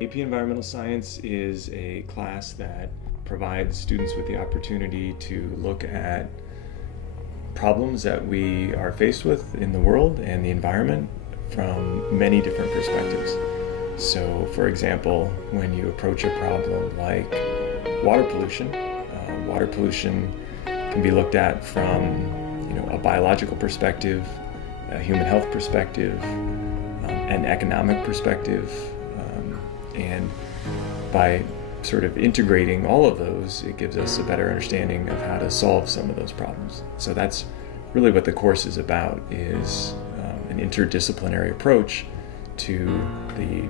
AP Environmental Science is a class that provides students with the opportunity to look at problems that we are faced with in the world and the environment from many different perspectives. So, for example, when you approach a problem like water pollution can be looked at from a biological perspective, a human health perspective, an economic perspective, and by sort of integrating all of those, it gives us a better understanding of how to solve some of those problems. So that's really what the course is about, is an interdisciplinary approach to the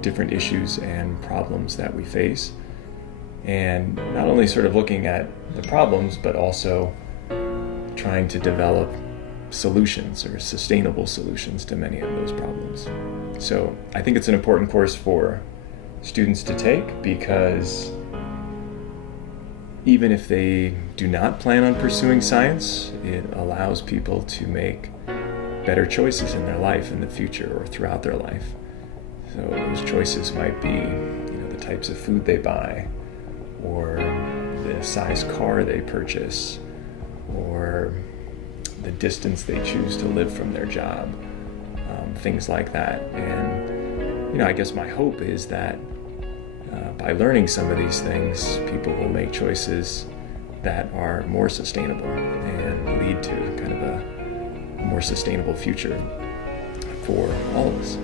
different issues and problems that we face. And not only sort of looking at the problems, but also trying to develop solutions or sustainable solutions to many of those problems. So I think it's an important course for students to take, because even if they do not plan on pursuing science, it allows people to make better choices in their life in the future or throughout their life. So those choices might be the types of food they buy, or the size car they purchase, or the distance they choose to live from their job, things like that. And I guess my hope is that by learning some of these things, people will make choices that are more sustainable and lead to kind of a more sustainable future for all of us.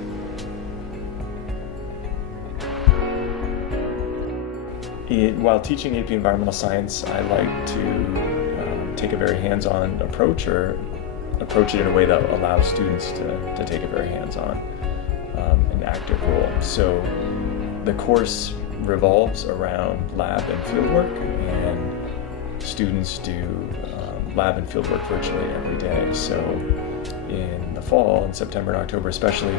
While teaching AP Environmental Science, I like to take a very hands-on approach, or approach it in a way that allows students to take a very hands-on and active role. So the course revolves around lab and fieldwork, and students do lab and fieldwork virtually every day. So in the fall, in September and October especially,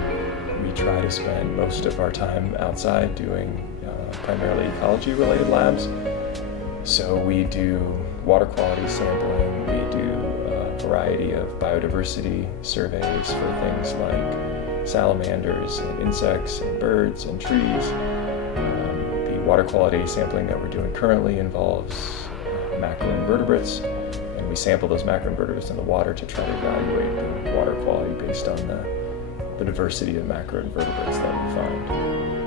we try to spend most of our time outside doing primarily ecology-related labs. So we do water quality sampling, we do a variety of biodiversity surveys for things like salamanders and insects and birds and trees. The water quality sampling that we're doing currently involves macroinvertebrates, and we sample those macroinvertebrates in the water to try to evaluate the water quality based on the diversity of macroinvertebrates that we find.